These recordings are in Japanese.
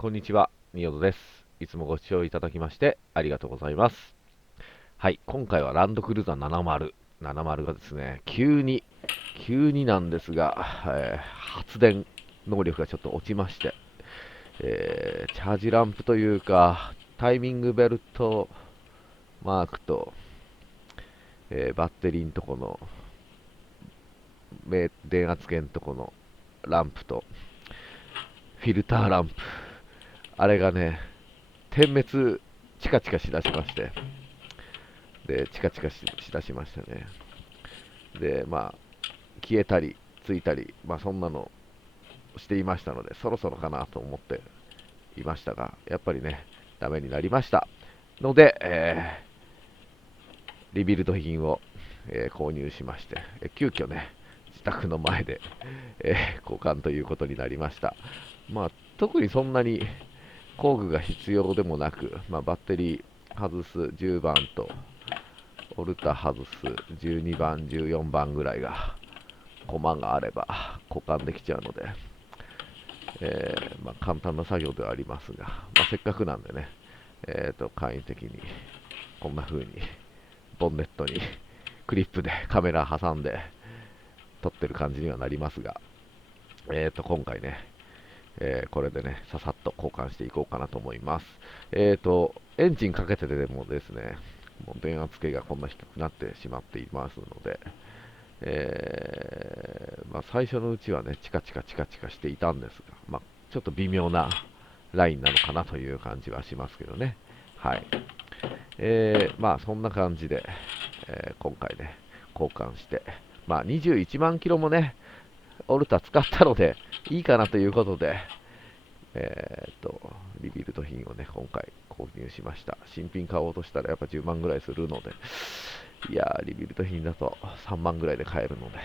こんにちは、みよぞです。いつもご視聴いただきましてありがとうございます。はい、今回はランドクルーザー70。70がですね、急になんですが、発電能力がちょっと落ちまして、チャージランプというか、タイミングベルトマークと、バッテリーのとこの、電圧計のとこのランプと、フィルターランプ、あれがね、点滅、チカチカしだしまして、で、チカチカしだしましたね。で、消えたり、ついたり、そんなのしていましたので、そろそろかなと思っていましたが、やっぱりね、ダメになりました。ので、リビルド品を、購入しまして、急遽ね、自宅の前で、交換ということになりました。特にそんなに工具が必要でもなく、バッテリー外す10番と、オルタ外す12番、14番ぐらいが、コマがあれば交換できちゃうので、簡単な作業ではありますが、せっかくなんでね、簡易的にこんな風にボンネットにクリップでカメラ挟んで撮ってる感じにはなりますが、今回ね、これでね、ささっと交換していこうかなと思います。エンジンかけてでもですね、もう電圧計がこんな低くなってしまっていますので、最初のうちはね、チカチカしていたんですが、ちょっと微妙なラインなのかなという感じはしますけどね。はい。そんな感じで、今回ね、交換して、21万キロもね、オルタ使ったのでいいかなということで、リビルド品をね、今回購入しました。新品買おうとしたらやっぱ10万ぐらいするので、いやー、リビルド品だと3万ぐらいで買えるので、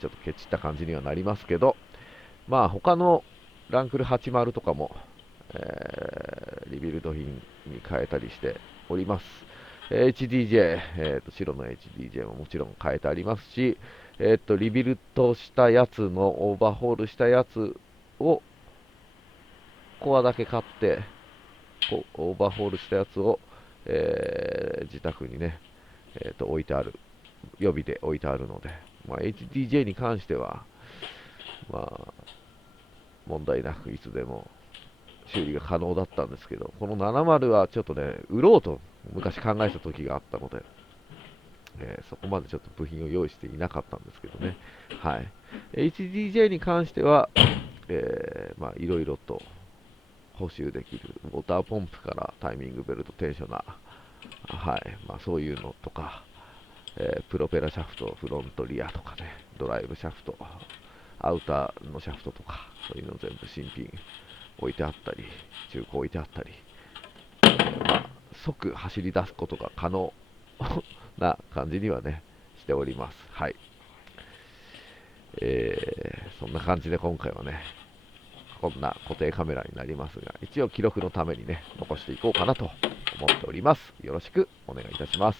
ちょっとケチった感じにはなりますけど、他のランクル80とかも、リビルド品に変えたりしております。HDJ、白の HDJ ももちろん変えてありますし、リビルドしたやつのオーバーホールしたやつをコアだけ買ってオーバーホールしたやつを、自宅にね、置いてある、予備で置いてあるので、HDJ に関しては、問題なくいつでも修理が可能だったんですけど、この70はちょっとね、売ろうと昔考えた時があったので、そこまでちょっと部品を用意していなかったんですけどね。はい。HDJ に関しては、いろいろと補修できる、ウォーターポンプからタイミングベルト、テンショナー、はい、そういうのとか、プロペラシャフト、フロントリアとかね、ドライブシャフト、アウターのシャフトとか、そういうの全部新品置いてあったり、中古置いてあったり、即走り出すことが可能な感じにはね、しております。はい。そんな感じで今回はね、こんな固定カメラになりますが、一応記録のためにね、残していこうかなと思っております。よろしくお願いいたします。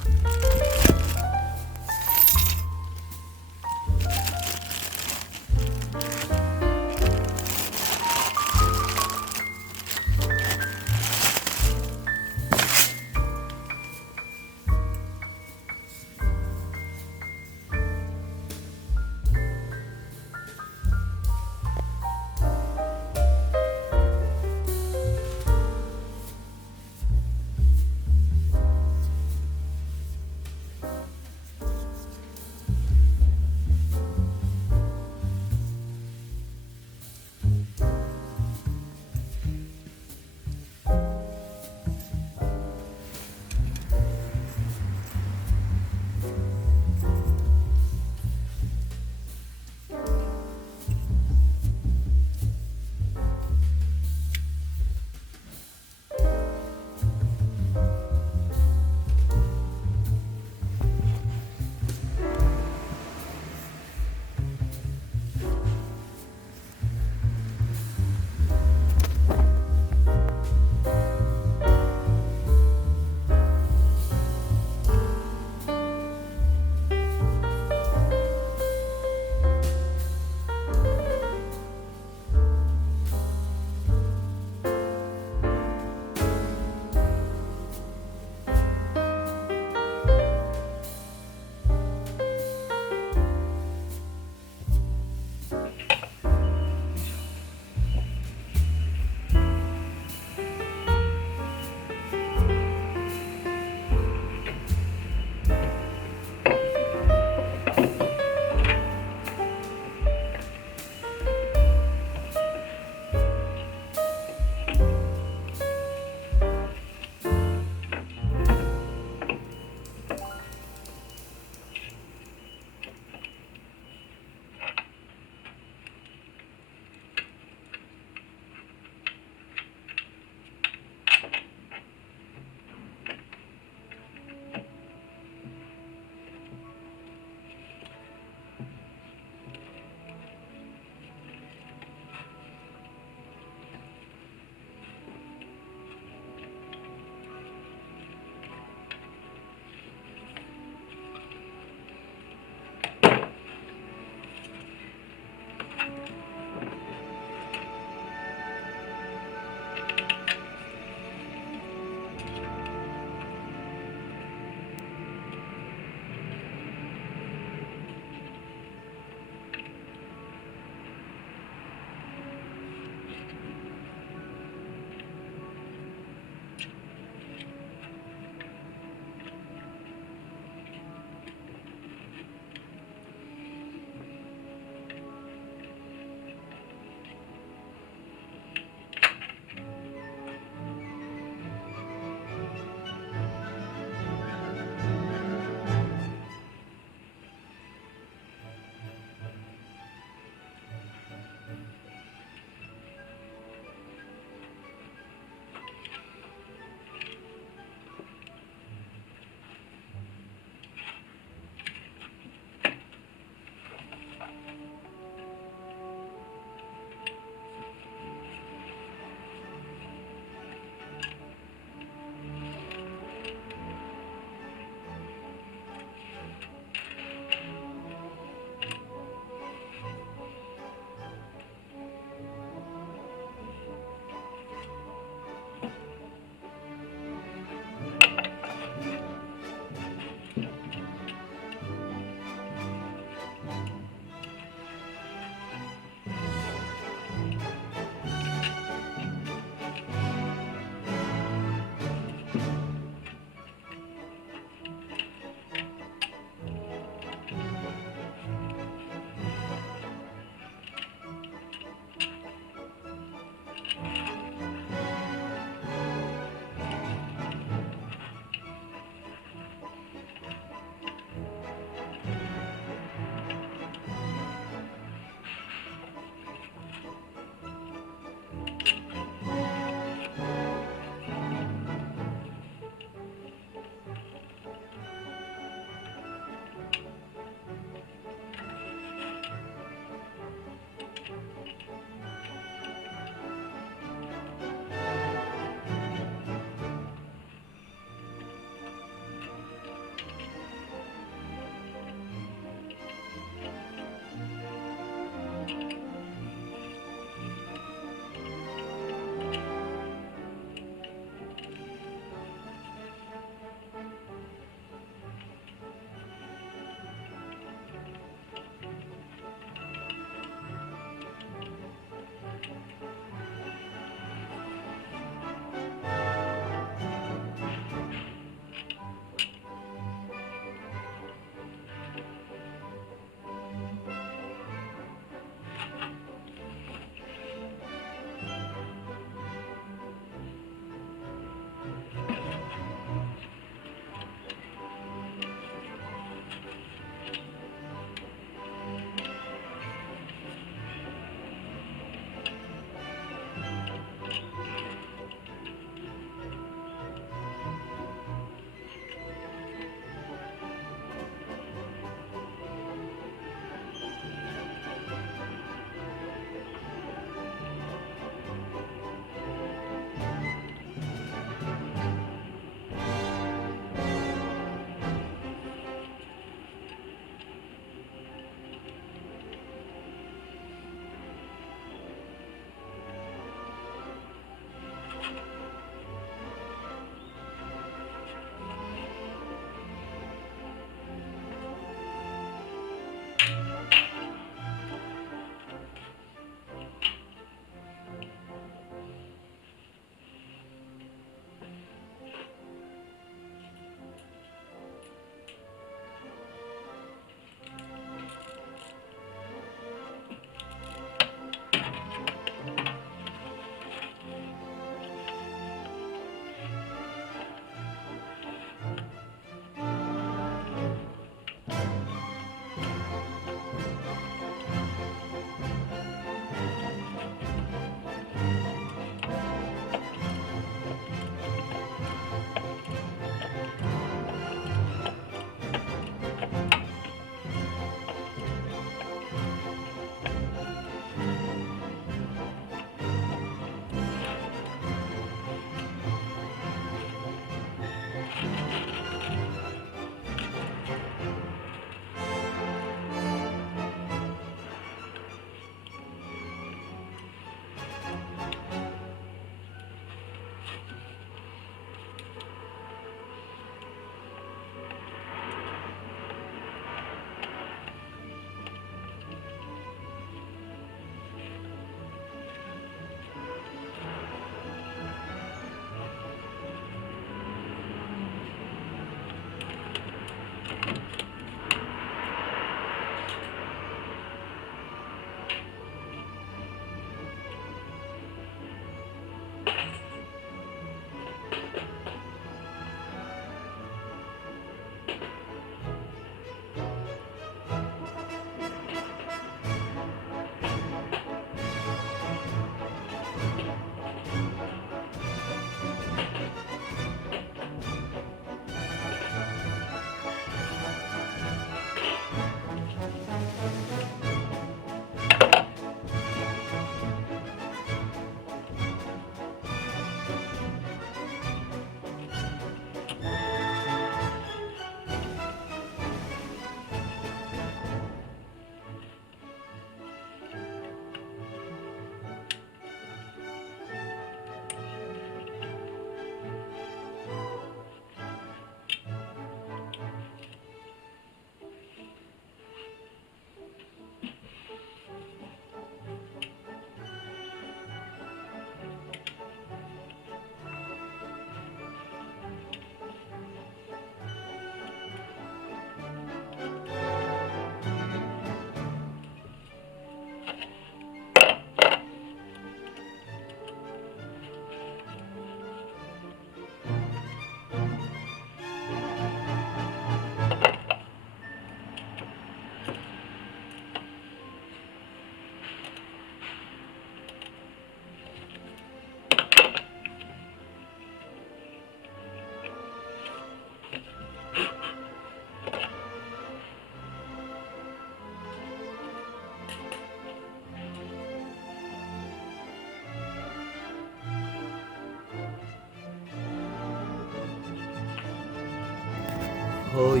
はい、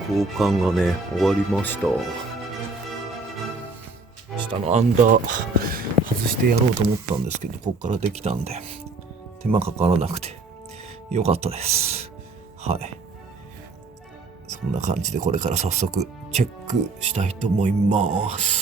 交換がね、終わりました。下のアンダー外してやろうと思ったんですけど、ここからできたんで、手間かからなくてよかったです。はい。そんな感じでこれから早速チェックしたいと思います。